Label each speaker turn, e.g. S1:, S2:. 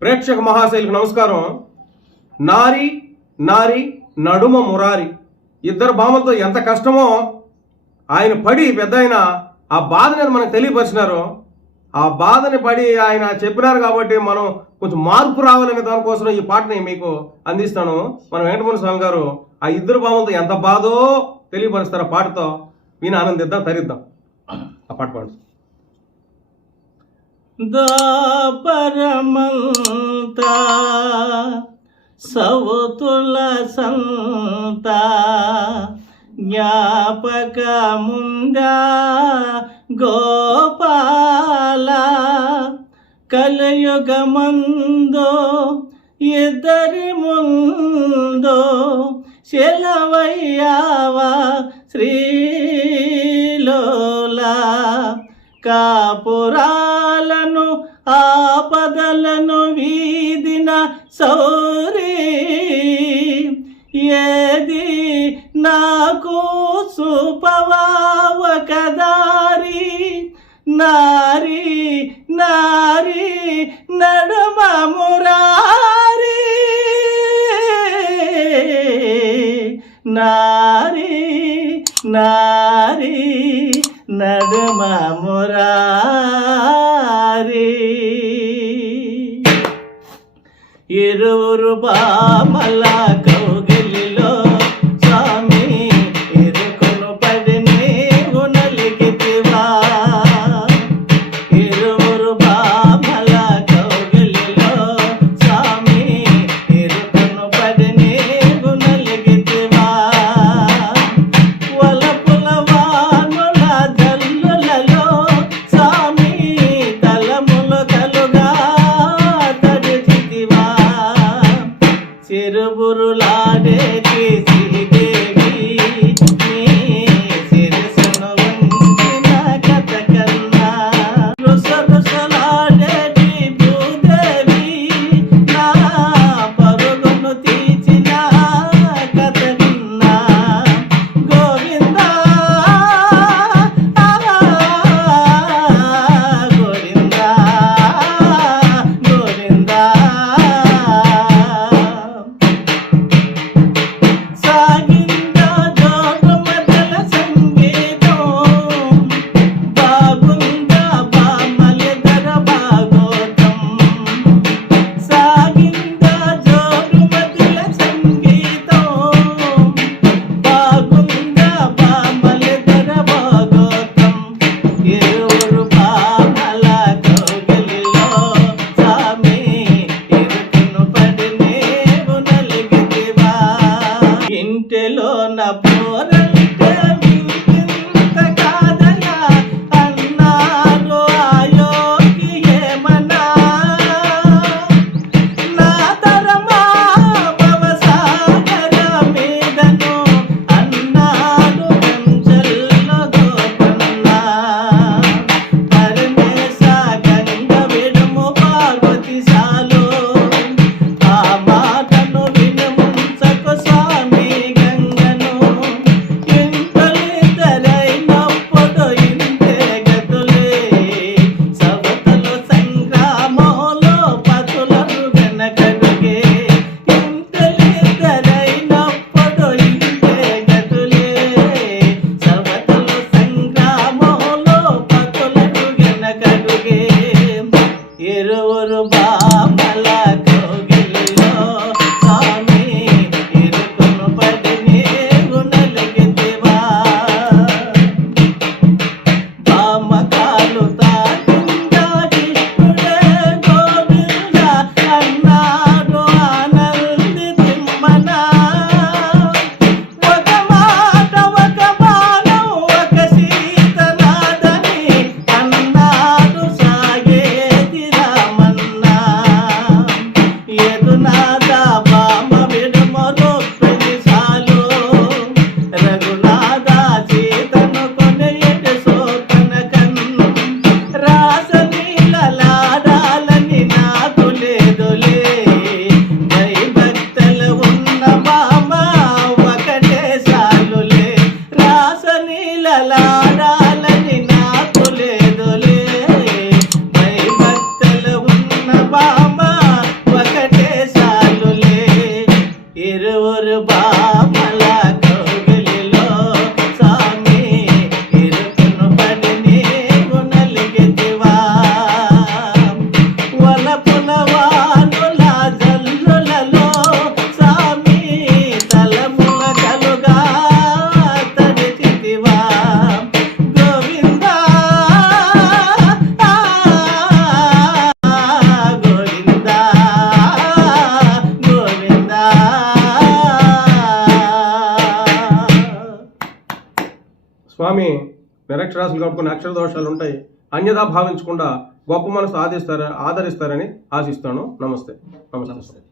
S1: ప్రేక్షక మహాశైలకు నమస్కారం. నారి నారి నడుమ మురారి. ఇద్దరు భామలతో ఎంత కష్టమో ఆయన పడి పెద్ద ఆయన ఆ బాధని మనకు తెలియపరిచినారు. ఆ బాధని పడి ఆయన చెప్పినారు కాబట్టి మనం కొంచెం మార్పు రావాలనే దానికోసం ఈ పాటని మీకు అందిస్తాను. మన వెంకటరమణ స్వామి గారు ఆ ఇద్దరు భామలతో ఎంత బాధో తెలియపరుస్తారు ఆ పాటతో విని ఆనందిద్దాం తరిద్దాం. ఆ. పాట పాడు
S2: దాపరమంతా సవతుల సంత జ్ఞాపకముండా గోపాల కలయుగమందో ఇద్దరి ముందో సెలవయ్యావా కలను వీదిన సౌరీ. ఏది నాకు సుపవావ కదారి? నారి నారి నడుమ మురారి. నారి నారి నడుమ మురారి திருவுருபாமலா পর மெலா స్వామి
S1: నిరక్షరాశులు కాబట్టి అక్షర దోషాలు ఉంటాయి. అన్యదా భావించకుండా గొప్ప మనసు ఆదిస్తారా ఆదరిస్తారని ఆశిస్తాను. నమస్తే.
S2: నమస్తే.